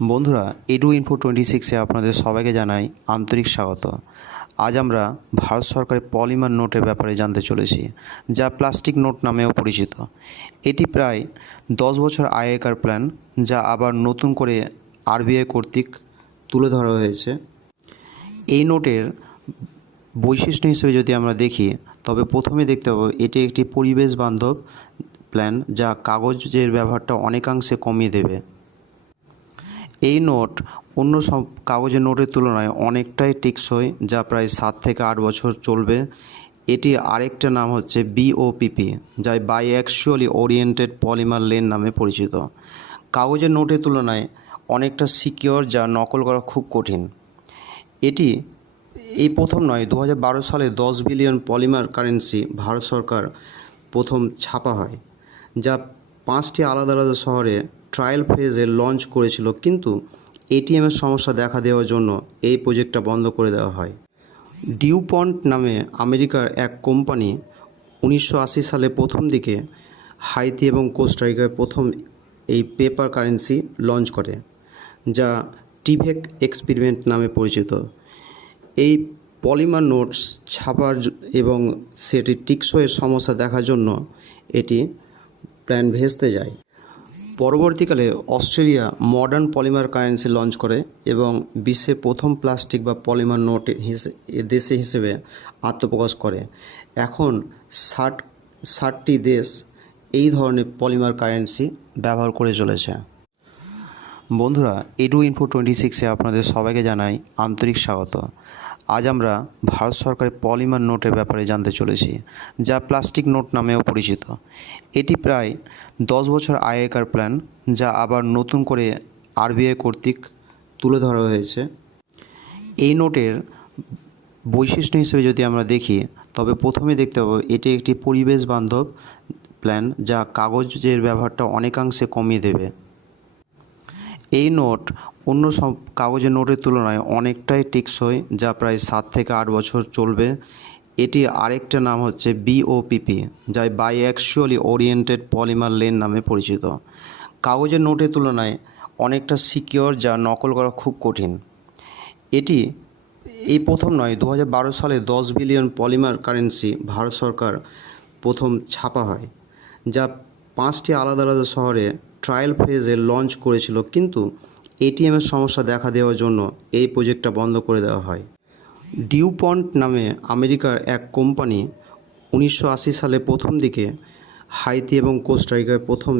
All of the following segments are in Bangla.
বন্ধুরা এডু ইনফো 26-এ আপনাদের সবাইকে জানাই আন্তরিক স্বাগত। আজ আমরা ভারত সরকারের পলিমার নোটের ব্যাপারে জানতে চলেছি, যা প্লাস্টিক নোট নামেও পরিচিত। এটি প্রায় 10 বছর আগেকার প্ল্যান, যা আবার নতুন করে আরবিআই কর্তৃক তুলে ধরা হয়েছে। এই নোটের বৈশিষ্ট্য হিসেবে যদি আমরা দেখি, তবে প্রথমে দেখতে পাবো এটি একটি পরিবেশ বান্ধব প্ল্যান, যা কাগজের ব্যবহারটা অনেকাংশে কমিয়ে দেবে। এই নোট অন্য সব কাগজের নোটের তুলনায় অনেকটাই টেকসই, যা প্রায় 7 থেকে 8 বছর চলবে। এটি আরেকটা নাম হচ্ছে BOPP, যা বাইঅ্যাক্সুয়ালি ওরিয়েন্টেড পলিমার লেন নামে পরিচিত। কাগজের নোটের তুলনায় অনেকটা সিকিওর, যা নকল করা খুব কঠিন। এটি এই প্রথম নয়, 2012 সালে 10 বিলিয়ন পলিমার কারেন্সি ভারত সরকার প্রথম ছাপা হয়, যা 5টি আলাদা আলাদা শহরে ট্রায়াল ফেজে লঞ্চ করেছিল, কিন্তু এটিএমের সমস্যা দেখা দেওয়ার জন্য এই প্রজেক্টটা বন্ধ করে দেওয়া হয়। ডিউপন্ট নামে আমেরিকার এক কোম্পানি 1980 সালে প্রথম দিকে হাইতি এবং কোস্টারিকায় প্রথম এই পেপার কারেন্সি লঞ্চ করে, যা টিভেক এক্সপেরিমেন্ট নামে পরিচিত। এই পলিমার নোটস ছাপার এবং সেটি টেকসইয়ের সমস্যা দেখার জন্য এটি প্ল্যান ভেস্তে যায়। পরবর্তীকালে Australia modern polymer currency launch করে এবং বিশ্বে প্রথম প্লাস্টিক বা পলিমার নোট দেশে হিসেবে আত্মপ্রকাশ করে। এখন 60টি দেশ এই ধরনের পলিমার কারেন্সি ব্যবহার করে চলেছে। বন্ধুরা এডু ইনফো 26-এ আপনাদের সবাইকে জানাই আন্তরিক স্বাগত। আজ আমরা ভারত সরকারের পলিমার নোটের ব্যাপারে জানতে চলেছি, যা প্লাস্টিক নোট নামেও পরিচিত। এটি প্রায় 10 বছর আগেকার প্ল্যান, যা আবার নতুন করে আরবিআই কর্তৃক তুলে ধরা হয়েছে। এই নোটের বৈশিষ্ট্য হিসেবে যদি আমরা দেখি, তবে প্রথমে দেখতে পাবো এটি একটি পরিবেশ বান্ধব প্ল্যান, যা কাগজের ব্যবহারটা অনেকাংশে কমিয়ে দেবে। এই নোট অন্য সব কাগজের নোটের তুলনায় অনেকটাই টেকসই, যা প্রায় 7 থেকে 8 বছর চলবে। এটি আরেকটা নাম হচ্ছে BOPP, যা বাইঅ্যাক্সুয়ালি ওরিয়েন্টেড পলিমার লেন নামে পরিচিত। কাগজের নোটের তুলনায় অনেকটা সিকিওর, যা নকল করা খুব কঠিন। এটি এই প্রথম নয়, 2012 সালে 10 বিলিয়ন পলিমার কারেন্সি ভারত সরকার প্রথম ছাপা হয়, যা 5টি আলাদা আলাদা শহরে ট্রায়াল ফেজে লঞ্চ করেছিল, কিন্তু এটিএমের সমস্যা দেখা দেওয়ার জন্য এই প্রজেক্টটা বন্ধ করে দেওয়া হয়। ডিউপন্ট নামে আমেরিকার এক কোম্পানি 1980 সালে প্রথম দিকে হাইতি এবং কোস্টারিকায় প্রথম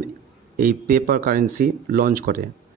এই পেপার কারেন্সি লঞ্চ করে,